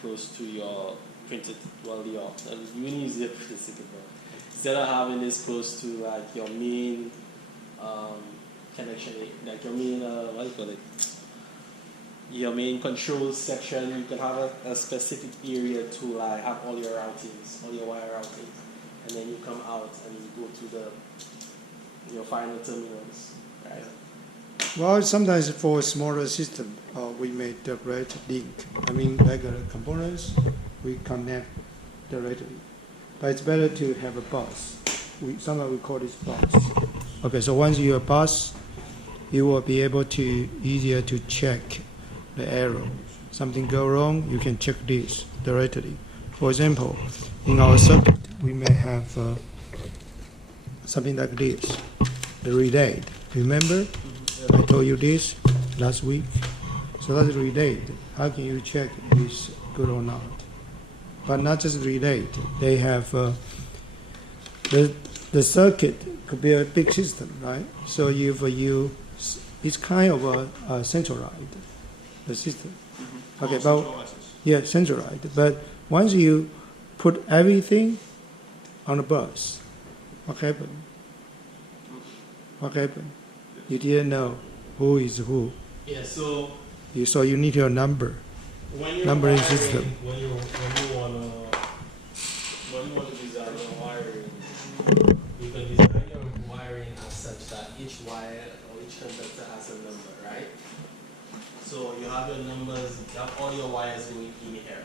close to your printed, well, your you can use the printed circuit board. Instead of having this close to like your main connection, like your main what do you call it? Your main control section, you can have a specific area to like have all your routings, all your wire routings, and then you come out and you go to your final terminals, right? Well, sometimes for a smaller system, we may direct link. I mean, like components, we connect directly. But it's better to have a bus. Sometimes we call this bus. Okay, so once you have a bus, you will be able to easier to check the error. Something go wrong, you can check this directly. For example, in our circuit, we may have something like this, the relay. Remember? I told you this last week. So that's relayed. How can you check if it's good or not? But not just relayed. They have the circuit could be a big system, right? So if you it's kind of a centralized the system. Mm-hmm. Okay, but yeah, centralized. But once you put everything on the bus, what happened? What happened? You didn't know who is who. Yeah, so You need your number. when you're Numbering wiring, system. when you want to design your wiring, you can design your wiring as such that each wire or each conductor has a number, right? So you have your numbers, you have all your wires going in here,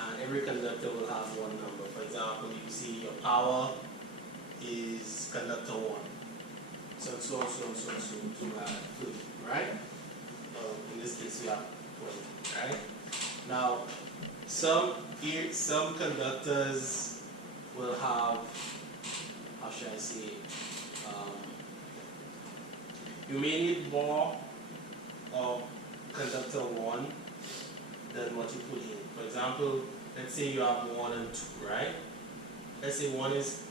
and every conductor will have one number. For example, you see your power is conductor 1. So, right? In this case, we have 20, right? Now, some conductors will have, how should I say, you may need more of conductor 1 than what you put in. For example, let's say you have 1 and 2, right? Let's say one is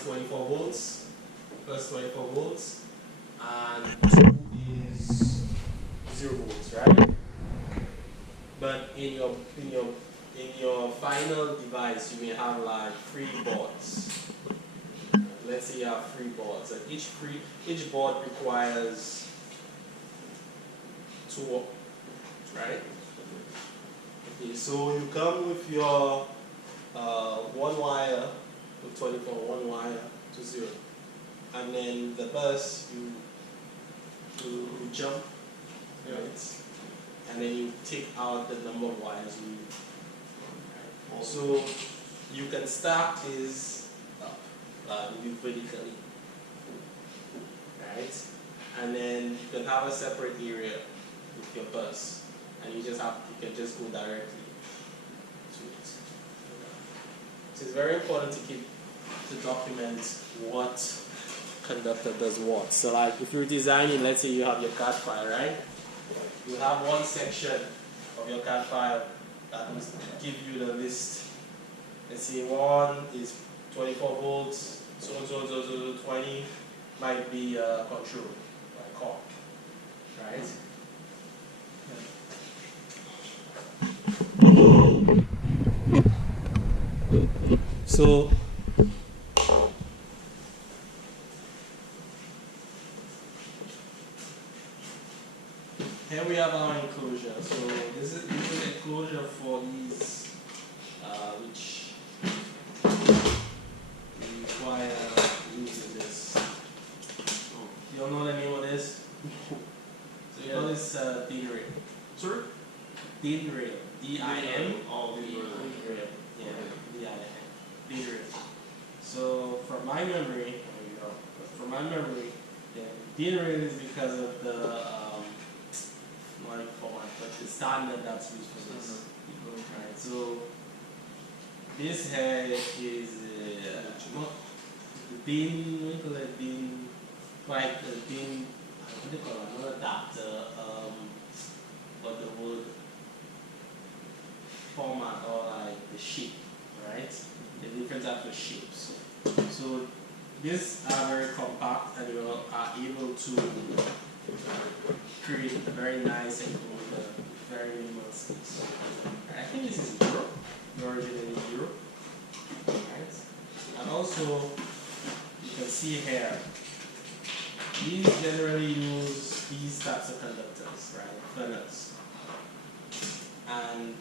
24 volts, plus 24 volts, and 2 is 0 volts, right? But in your final device, you may have like 3 boards. Let's say you have 3 boards, and each board requires 2, right? Okay, so you come with your 1 wire with 24, 1 wire to 0, and then the bus you jump, right? And then you take out the number of wires you need. Right? So you can stack this up vertically, right? And then you can have a separate area with your bus, and you can just go directly to it. So it's very important to document what conductor does what. So like if you're designing, let's say you have your CAD file, right? You have one section of your CAD file that will give you the list. Let's say 1 is 24 volts, so 20 might be control, like core, right? So here we have our enclosure. So this is the enclosure for these which require using this. You don't know the name of this? So you call this DIN rail. Sorry? DIN rail. D-I-N. Oh, DIN rail. Yeah, D-I-N. DIN rail. So from my memory, the DIN rail is because of the format, but the standard that's used for this. Right, so this here is the DIN, what do you call it? DIN, like the DIN, what do you call it? Not adapter, but the word format or like the shape, right? The different types of shapes. So these are very compact, and you are able to create a very nice enclosure, very States. And I think this is Europe, originally Europe, right? And also, you can see here, these generally use these types of conductors, right? Funnels. And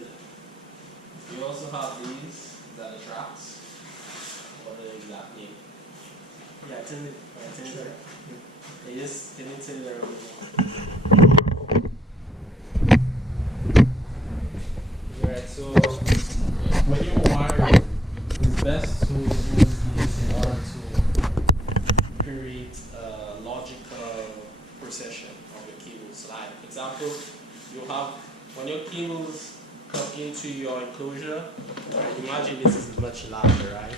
you also have these that are tracks. What are the exact name? Yeah, turn it. Yeah, just can you tell me a little bit more? Alright, so when you wire, it's best to use these in order to create a logical procession of your cables. Like, for example, you have, when your cables come into your enclosure, right, imagine this is much larger, right?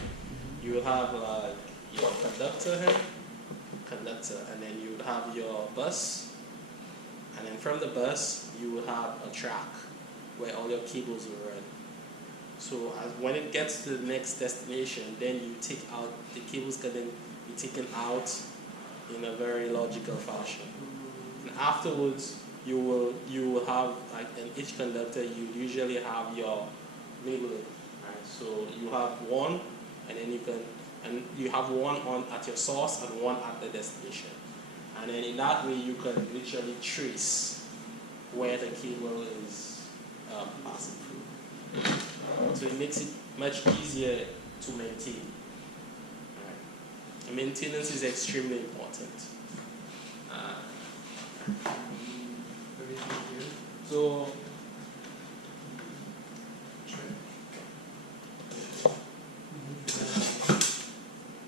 You have like your conductor here, and then you would have your bus, and then from the bus, you would have a track where all your cables will run. So when it gets to the next destination, then you take out, the cables can then be taken out in a very logical fashion. And afterwards, you will have, like in each conductor, you usually have your middle, right? So you have one, and then you have one on at your source and one at the destination. And then in that way, you can literally trace where the cable is passing through. So it makes it much easier to maintain. Right. And maintenance is extremely important. So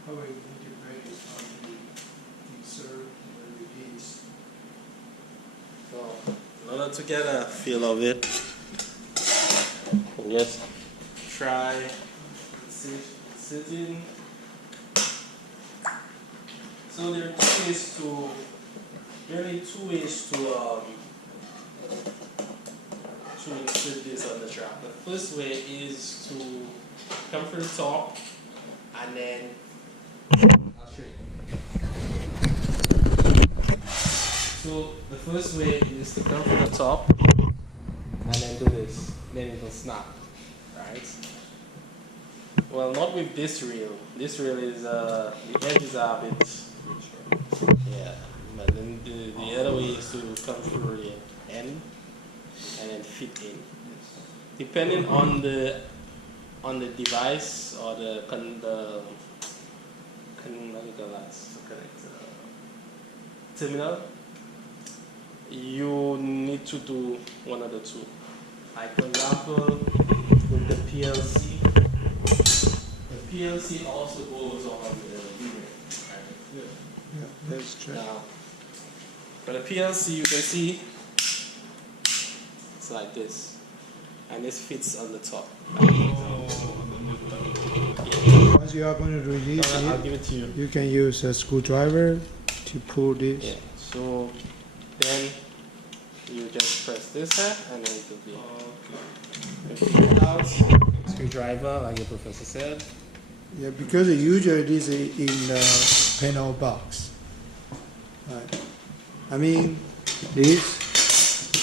how we integrate it on the insert and the release. So in order to get a feel of it, just try sitting. So there are two ways to insert this on the track. The first way is to come from the top and then I'll show you. So the first way is to come from the top and then do this. Then it will snap, right? Well, not with this reel. This reel is the edges are a bit, yeah. But then the other way is to come through the end and then fit in. Depending on the device or the terminal, you need to do one of the two. Like for example, with the PLC also goes on the video, right? Yeah, that's true. Now, for the PLC, you can see it's like this, and this fits on the top. Once you are going to release I'll give it to you. you can use a screwdriver to pull this. Yeah. So then you just press this here, and then it will be. Figure out screwdriver, like the professor said. Yeah, because usually this is in the panel box. Right. I mean, this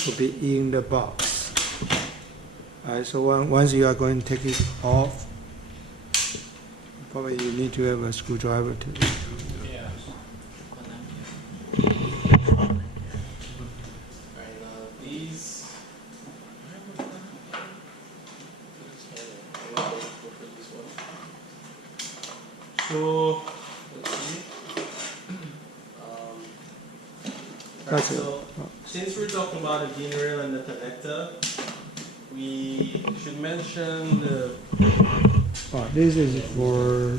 will be in the box. Alright, so once you are going to take it off, probably you need to have a screwdriver to. Yeah. These. So let's see. That's it. So since we're talking about the gain rail and the connector, we should mention the. Oh, this is for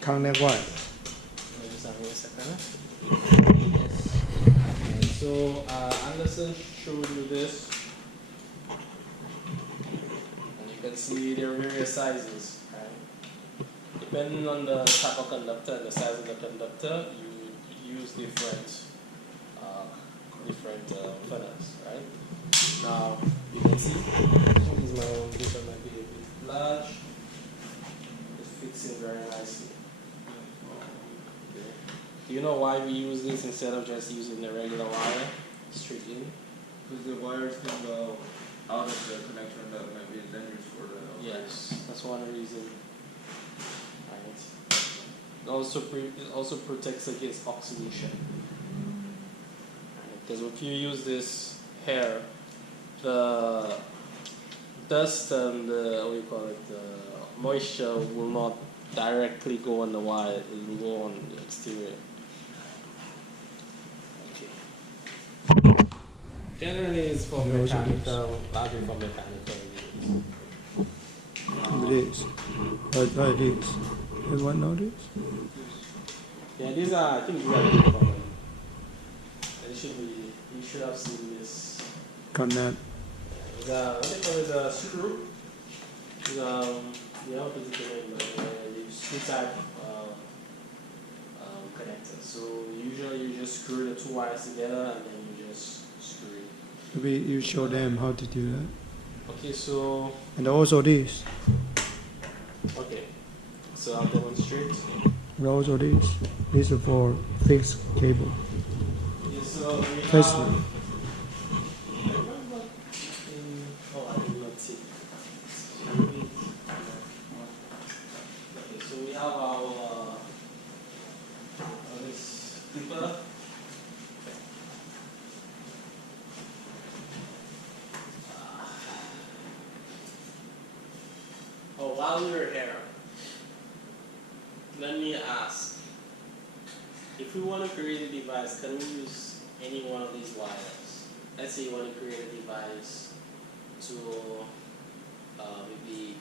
connect one. Just have a second. Okay, so Anderson showed you this, and you can see there are various sizes, right? Depending on the type of conductor and the size of the conductor, you use different funnels, right? Now you can see this one might be a bit large. It fits in very nicely. Okay. Do you know why we use this instead of just using the regular wire straight in? Because the wires can go out of the connector and that might be dangerous for the operator. Yes, that's one reason. Right. It also protects against oxidation. Because if you use this hair, the dust and the what do you call it, the moisture will not directly go on the wire. It will go on the exterior. Okay. Generally, it's for And also mechanical, largely for mechanical use. It is. It is. Everyone notice? Yeah, these are, I think these are pretty common. And you should have seen this. Connect. It's a, what they call it, a screw. It's, you know, basically, you screw type connector. So usually you just screw the two wires together and then you just screw it. Maybe you show them how to do that. Okay, so, And also this. okay. So I'll demonstrate. And also this. This is for fixed cable. Okay, so we Firstly. have, I remember oh, I did not see. Okay, so we have our this clipper. Oh, while you're here, let me ask. If we want to create a device, can we use any one of these wires? Let's say you want to create a device to maybe